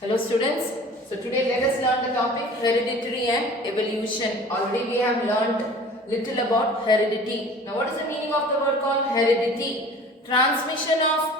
Hello students. So today let us learn the topic hereditary and evolution. Already we have learned little about heredity. Now what is the meaning of the word called heredity? Transmission of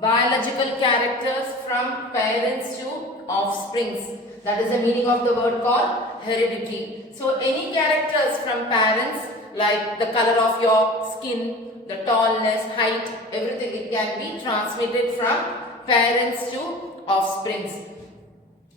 biological characters from parents to offsprings. That is the meaning of the word called heredity. So any characters from parents like the color of your skin, the tallness, height, everything it can be transmitted from parents to offsprings.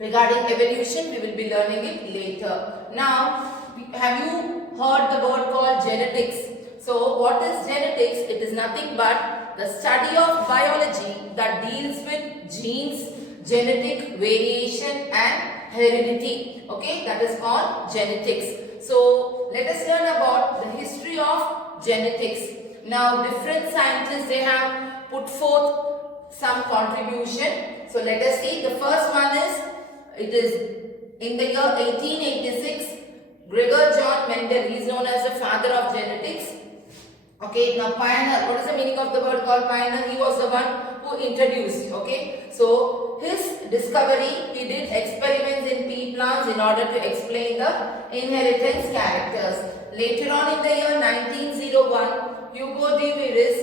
Regarding evolution, we will be learning it later. Now, have you heard the word called genetics? So, what is genetics? It is nothing but the study of biology that deals with genes, genetic variation and heredity. Okay, that is called genetics. So, let us learn about the history of genetics. Now, different scientists, they have put forth some contribution. So, let us see. The first one is, it is in the year 1886, Gregor John Mendel, he is known as the father of genetics. Okay, now pioneer, what is the meaning of the word called pioneer? He was the one who introduced, okay. So, his discovery, he did experiments in pea plants in order to explain the inheritance characters. Later on in the year 1901, Hugo de Viris,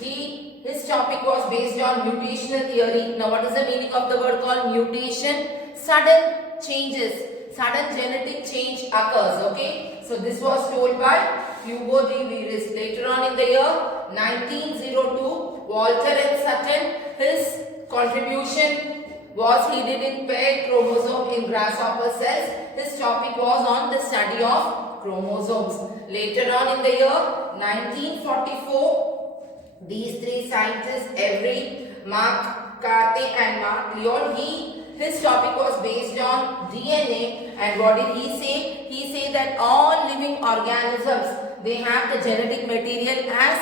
his topic was based on mutational theory. Now, what is the meaning of the word called mutation? Sudden changes, sudden genetic change occurs, okay. So, this was told by Hugo de Viris. Later on in the year 1902, Walter and Sutton, his contribution was he did in paired chromosome in grasshopper cells. His topic was on the study of chromosomes. Later on in the year 1944, these three scientists, Avery, Mark Carthay and Mark Leon, his topic was based on DNA, and what did he say? He said that all living organisms, they have the genetic material as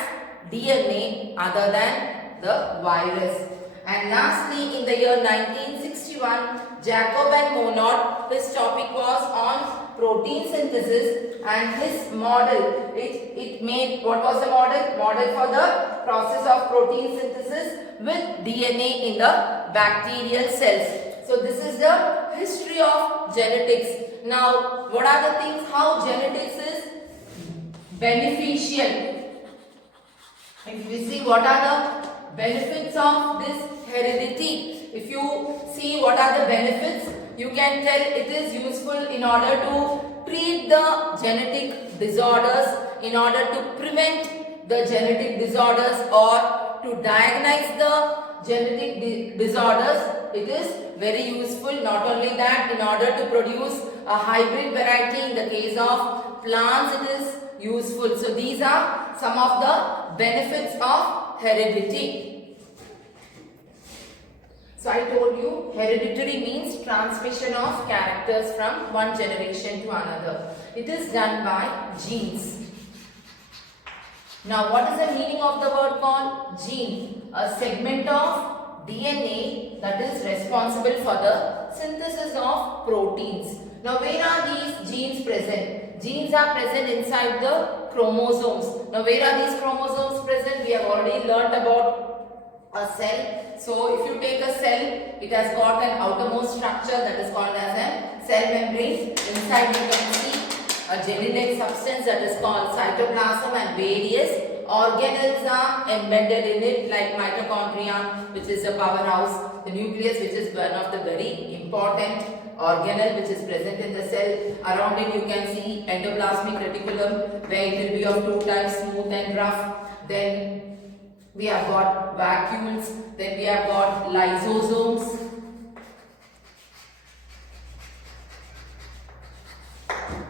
DNA other than the virus. And lastly, in the year 1961, Jacob and Monod, his topic was on protein synthesis, and his model, it made, what was the model? Model for the process of protein synthesis with DNA in the bacterial cells. So, this is the history of genetics. Now, what are the things, how genetics is beneficial? If we see what are the benefits of this heredity, if you see what are the benefits, you can tell it is useful in order to treat the genetic disorders, in order to prevent the genetic disorders or to diagnose the genetic disorders. It is very useful. Not only that, in order to produce a hybrid variety in the case of plants, it is useful. So, these are some of the benefits of heredity. So, I told you hereditary means transmission of characters from one generation to another. It is done by genes. Now, what is the meaning of the word called gene? A segment of DNA that is responsible for the synthesis of proteins. Now, where are these genes present? Genes are present inside the chromosomes. Now, where are these chromosomes present? We have already learned about a cell. So, if you take a cell, it has got an outermost structure that is called as a cell membrane. Inside you can see a jelly-like substance that is called cytoplasm, and various organelles are embedded in it, like mitochondria, which is the powerhouse, the nucleus, which is one of the very important organelle which is present in the cell. Around it you can see endoplasmic reticulum, where it will be of two types, smooth and rough. Then we have got vacuoles, then we have got lysosomes.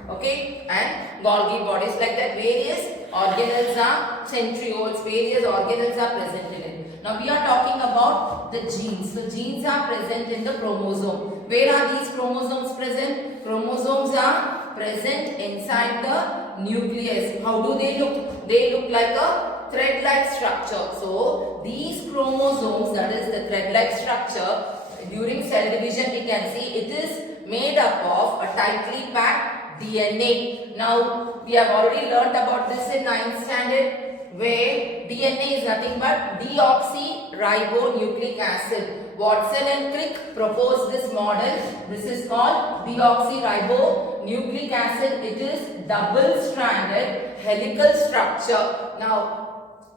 Okay, and Golgi bodies, like that. Various organelles are centrioles, various organelles are present in it. Now, we are talking about the genes. The genes are present in the chromosome. Where are these chromosomes present? Chromosomes are present inside the nucleus. How do they look? They look like a thread-like structure. So, these chromosomes, that is the thread-like structure, during cell division we can see it is made up of a tightly packed DNA. Now, we have already learnt about this in 9th standard, where DNA is nothing but deoxyribonucleic acid. Watson and Crick proposed this model. This is called deoxyribonucleic acid. It is double-stranded helical structure. Now,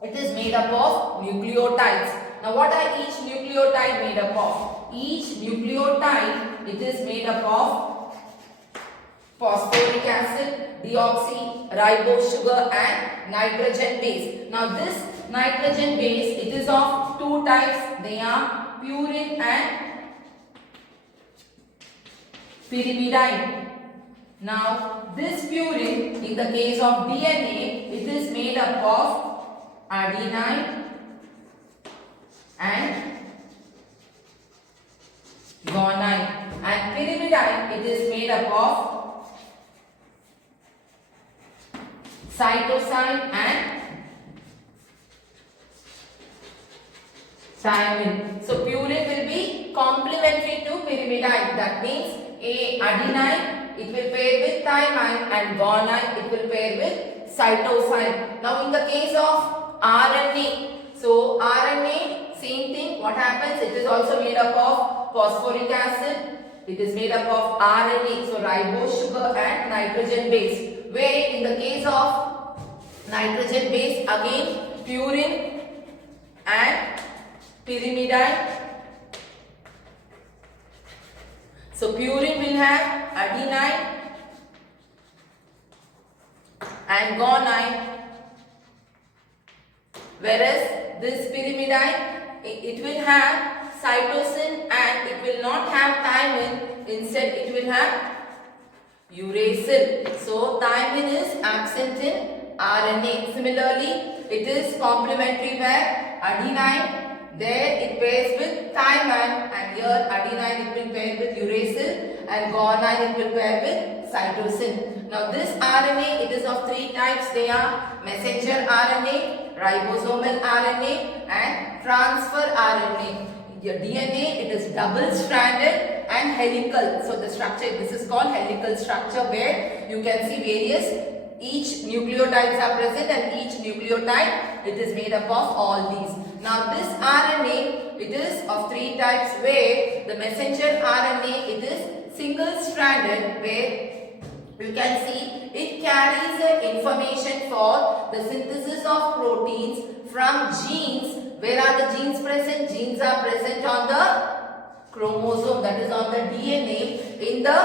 it is made up of nucleotides. Now, what are each nucleotide made up of? Each nucleotide, it is made up of phosphoric acid, deoxyribose sugar and nitrogen base. Now, this nitrogen base, it is of two types. They are purine and pyrimidine. Now, this purine, in the case of DNA, it is made up of adenine and guanine, and pyrimidine, it is made up of cytosine and thymine. So purine will be complementary to pyrimidine. That means adenine, it will pair with thymine, and guanine, it will pair with cytosine. Now in the case of RNA, so RNA, same thing. What happens? It is also made up of phosphoric acid. It is made up of RNA, so ribose sugar and nitrogen base. Where in the case of nitrogen base, again purine and pyrimidine. So purine will have adenine and guanine, whereas this pyrimidine, it will have cytosine and it will not have thymine. Instead, it will have uracil. So thymine is absent in RNA. Similarly, it is complementary where adenine, there it pairs with thymine, and here adenine it will pair with uracil, and guanine it will pair with cytosine. Now this RNA, it is of three types. They are messenger RNA, ribosomal RNA and transfer RNA. Your DNA, it is double-stranded and helical. So the structure, this is called helical structure, where you can see each nucleotides are present, and each nucleotide, it is made up of all these. Now this RNA, it is of three types, where the messenger RNA, it is single-stranded, where you can see it carries the information for the synthesis of proteins from genes. Where are the genes present? Genes are present on the chromosome, that is on the DNA, in the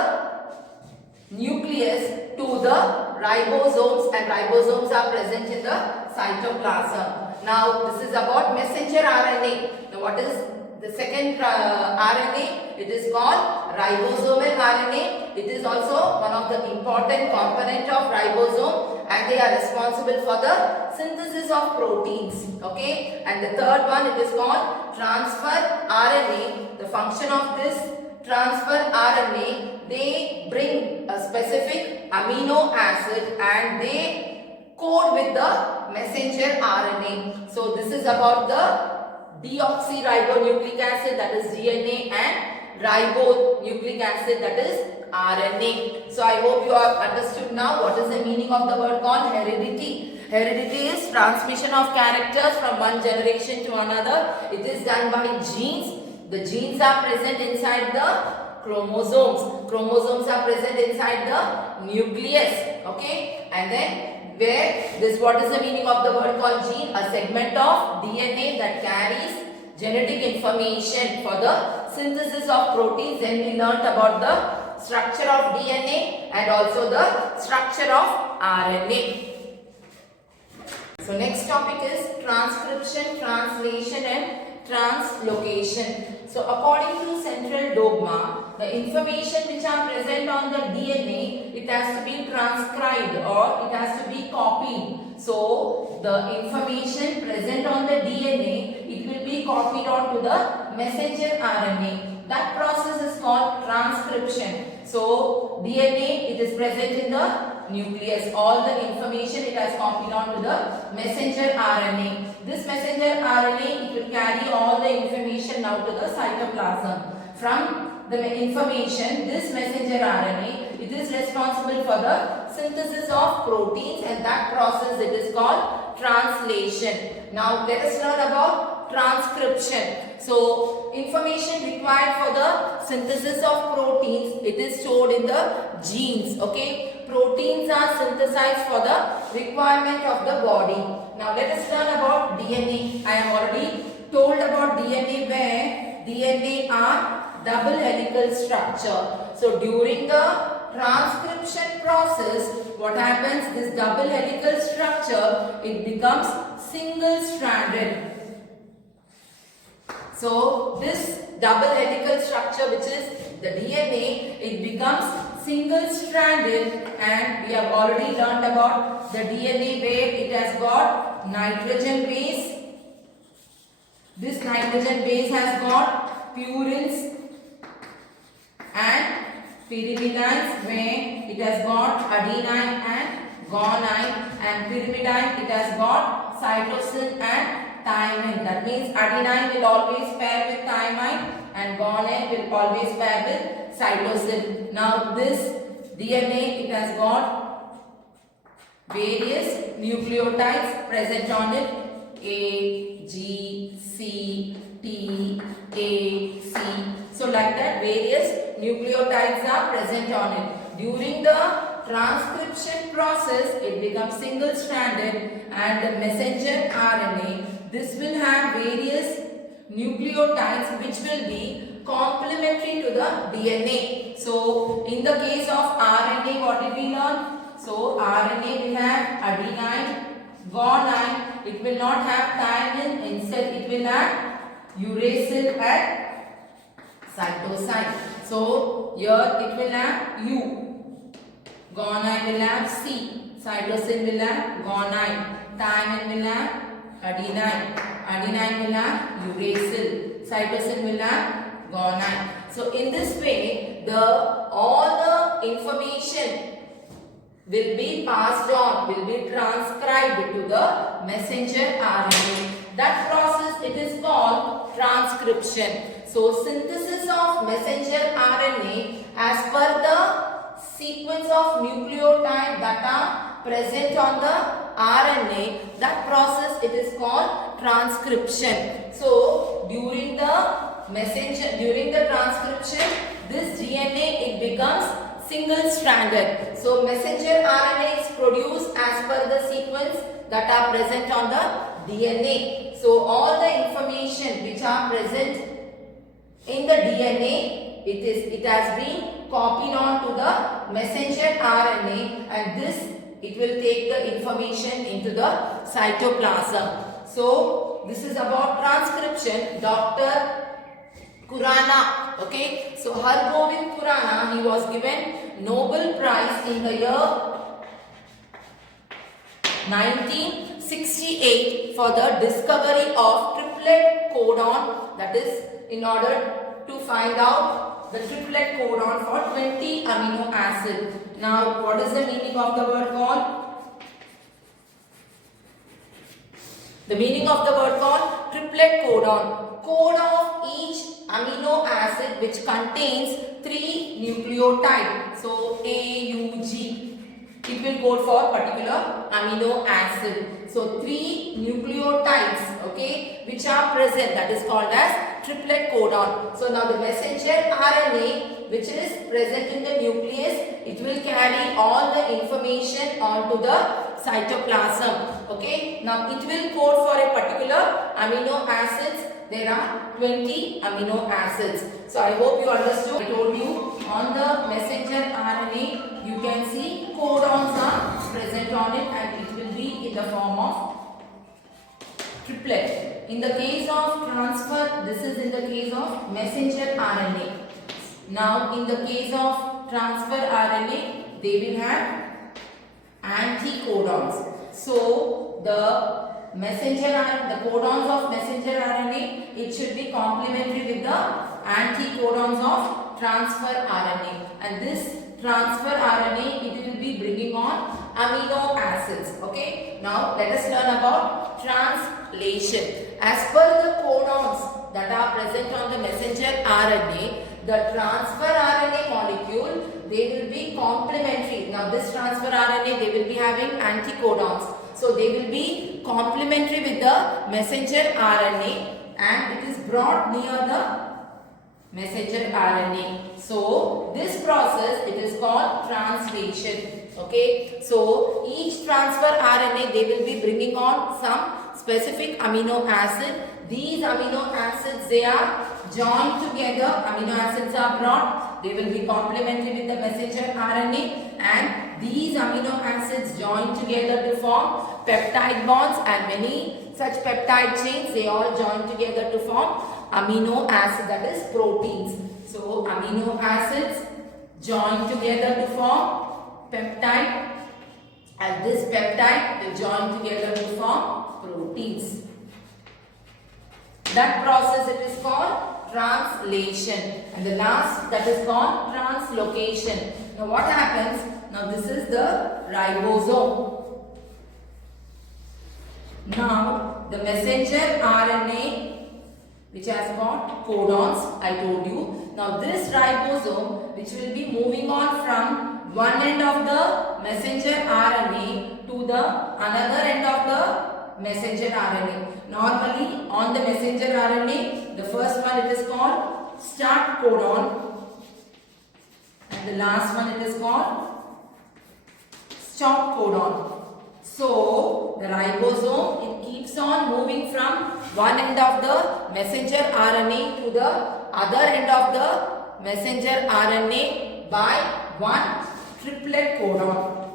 nucleus to the ribosomes, and ribosomes are present in the cytoplasm. Now this is about messenger RNA. Now what is the second RNA? It is called ribosomal RNA. It is also one of the important component of ribosome, and they are responsible for the synthesis of proteins. Okay, and the third one, it is called transfer RNA. The function of this transfer RNA, they bring a specific amino acid and they code with the messenger RNA. So this is about the deoxyribonucleic acid, that is DNA, and ribonucleic acid, that is RNA. So I hope you have understood now what is the meaning of the word called heredity. Heredity is transmission of characters from one generation to another. It is done by genes. The genes are present inside the chromosomes. Chromosomes are present inside the nucleus. Okay, and then what is the meaning of the word called gene? A segment of DNA that carries genetic information for the synthesis of proteins. Then we learnt about the structure of DNA and also the structure of RNA. So next topic is transcription, translation and translocation. So according to central dogma, the information which are present on the DNA, it has to be transcribed or it has to be copied. So the information present on the DNA, it will be copied onto the messenger RNA. That process is called transcription. So DNA, it is present in the nucleus. All the information it has copied onto the messenger RNA. This messenger RNA, it will carry all the information now to the cytoplasm. From the information, this messenger RNA, it is responsible for the synthesis of proteins, and that process, it is called translation. Now let us learn about transcription. So information required for the synthesis of proteins, it is stored in the genes. Okay, proteins are synthesized for the requirement of the body. Now let us learn about DNA. I am already told about DNA, where DNA are double helical structure. So during the transcription process, what happens, this double helical structure, it becomes single stranded. So this double helical structure, which is the DNA, it becomes single stranded, and we have already learned about the DNA, where it has got nitrogen base. This nitrogen base has got purines and pyrimidines, where it has got adenine and guanine, and pyrimidine, it has got cytosine and thymine. That means adenine will always pair with thymine and guanine will always pair with cytosine. Now this DNA, it has got various nucleotides present on it: A, G, C, T, A, C. So like that, various nucleotides are present on it. During the transcription process, it becomes single stranded, and the messenger RNA, this will have various nucleotides which will be complementary to the DNA. So in the case of RNA, what did we learn? So RNA will have adenine, guanine, it will not have thymine, instead it will have uracil and cytosine. So here it will have U, guanine will have C, cytosine will have guanine, thymine will have adenine, adenine will have uracil, cytosine will have guanine. So in this way, all the information will be passed on, will be transcribed to the messenger RNA. That process, it is called transcription. So synthesis of messenger RNA as per the sequence of nucleotide that are present on the RNA, that process, it is called transcription. So during the transcription, this DNA, it becomes single stranded. So messenger RNA is produced as per the sequence that are present on the DNA. So all the information which are present in the DNA, it has been copied on to the messenger RNA, and this, it will take the information into the cytoplasm. So this is about transcription. Dr. Khurana, okay. So Hargobind Khurana, he was given Nobel Prize in the year 1968 for the discovery of triplet codon, that is in order to find out the triplet codon for 20 amino acid. Now what is the meaning of the word called? The meaning of the word called triplet codon. Code of each amino acid which contains 3 nucleotides. So AUG. It will code for particular amino acid. So 3 nucleotides, okay, which are present, that is called as triplet codon. So now the messenger RNA which is present in the nucleus, it will carry all the information onto the cytoplasm. Okay, now it will code for a particular amino acids. There are 20 amino acids. So I hope you understood. I told you on the messenger RNA, you can see codons are present on it, and it will be in the form of triplet. In the case of transfer, this is in the case of messenger RNA. Now in the case of transfer RNA, they will have anticodons. So the codons of messenger RNA, it should be complementary with the anticodons of transfer RNA, and this transfer RNA, it will be bringing on amino acids. Okay, now let us learn about translation. As per the codons that are present on the messenger RNA, the transfer RNA molecule, they will be complementary. Now this transfer RNA, they will be having anticodons. So they will be complementary with the messenger RNA, and it is brought near the messenger RNA. So this process, it is called translation. Okay, so each transfer RNA, they will be bringing on some specific amino acid. These amino acids, they are joined together. Amino acids are brought, they will be complemented with the messenger RNA, and these amino acids join together to form peptide bonds, and many such peptide chains, they all join together to form amino acid, that is proteins. So amino acids join together to form peptide, and this peptide will join together to form proteins. That process, it is called translation, and the last, that is called translocation. Now what happens? Now this is the ribosome. Now the messenger RNA, which has got codons, I told you. Now this ribosome, which will be moving on from one end of the messenger RNA to the another end of the messenger RNA. Normally on the messenger RNA, the first one, it is called start codon, and the last one, it is called stop codon. So the ribosome, it keeps on moving from one end of the messenger RNA to the other end of the messenger RNA by one triplet codon.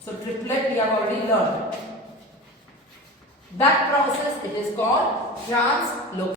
So triplet we have already learned. That process, it is called translocation.